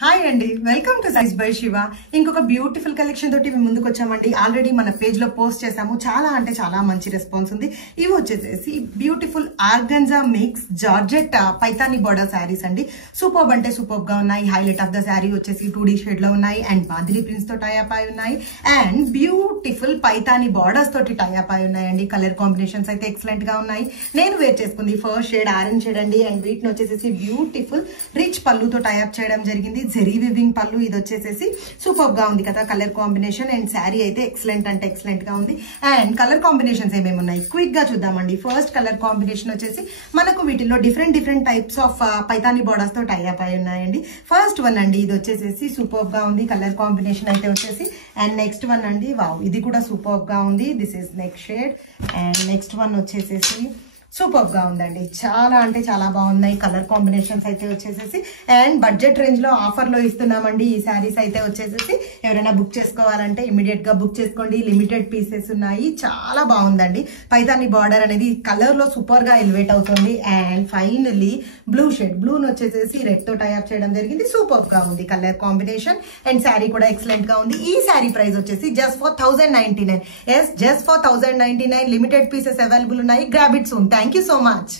Hi అండి, welcome to size by Shiva. ఇంకొక beautiful collection తోటి మేము ముందుకు వచ్చామండి. ఆల్రెడీ మన పేజ్ లో పోస్ట్ చేసాము. చాలా అంటే చాలా మంచి రెస్పాన్స్ ఉంది. ఇవి వచ్చేసేసి beautiful organza mix georgette Paithani border saris అండి. సూపర్బ్ అంటే సూపర్బ్ గా ఉన్నాయి. హైలైట్ ఆఫ్ ద శారీ వచ్చేసి 2D షేడ్ లో ఉన్నాయి అండ్ బాందిని ప్రింట్స్ తో టైఅప్ అయి ఉన్నాయి అండ్ బ్యూటిఫుల్ పైతాని బోర్డర్స్ తోటి టైఅప్ అయి ఉన్నాయండి. కలర్ కాంబినేషన్స్ అయితే ఎక్సలెంట్ గా ఉన్నాయి. నేను వేర్ చేసుకుంది ఫస్ట్ షేడ్ ఆరెంజ్ షేడ్ అండి అండ్ వీటిని వచ్చేసేసి బ్యూటిఫుల్ రిచ్ పళ్ళుతో టైఅప్ చేయడం జరిగింది. జెరీ వివింగ్ పళ్ళు. ఇది వచ్చేసేసి సూపర్ గా ఉంది కదా కలర్ కాంబినేషన్ అండ్ శారీ అయితే ఎక్సలెంట్ అంటే ఎక్సలెంట్ గా ఉంది. అండ్ కలర్ కాంబినేషన్స్ ఏమేమి ఉన్నాయి క్విక్ గా చూద్దామండి. ఫస్ట్ కలర్ కాంబినేషన్ వచ్చేసి మనకు వీటిలో different types of Paithani borders తో టైఅప్ అయి ఉన్నాయండి. ఫస్ట్ వన్ అండి, ఇది వచ్చేసేసి సూపర్ గా ఉంది కలర్ కాంబినేషన్ అయితే వచ్చేసి. అండ్ నెక్స్ట్ వన్ అండి, వావ్, ఇది కూడా సూపర్ గా ఉంది. This is next shade. And next one వచ్చేసేసి సూపర్ గా ఉందండి. చాలా అంటే చాలా బాగున్నాయి కలర్ కాంబినేషన్స్ అయితే వచ్చేసేసి. అండ్ బడ్జెట్ రేంజ్ లో ఆఫర్ లో ఇస్తున్నామండి ఈ శారీస్ అయితే వచ్చేసేసి. ఎవరైనా బుక్ చేసుకోవాలంటే ఇమీడియట్ గా బుక్ చేసుకోండి. లిమిటెడ్ పీసెస్ ఉన్నాయి. చాలా బాగుందండి. పైతాని బార్డర్ అనేది కలర్ లో సూపర్ గా ఎలివేట్ అవుతుంది. అండ్ ఫైనల్లీ బ్లూ షేడ్, బ్లూను వచ్చేసేసి రెడ్ తో టైఅప్ చేయడం జరిగింది. సూపర్ గా ఉంది కలర్ కాంబినేషన్ అండ్ శారీ కూడా ఎక్సలెంట్ గా ఉంది. ఈ శారీ ప్రైస్ వచ్చేసి just for 1099. Yes, just for 1099. Limited pieces available ఉన్నాయి. Grab it soon. Thank you so much.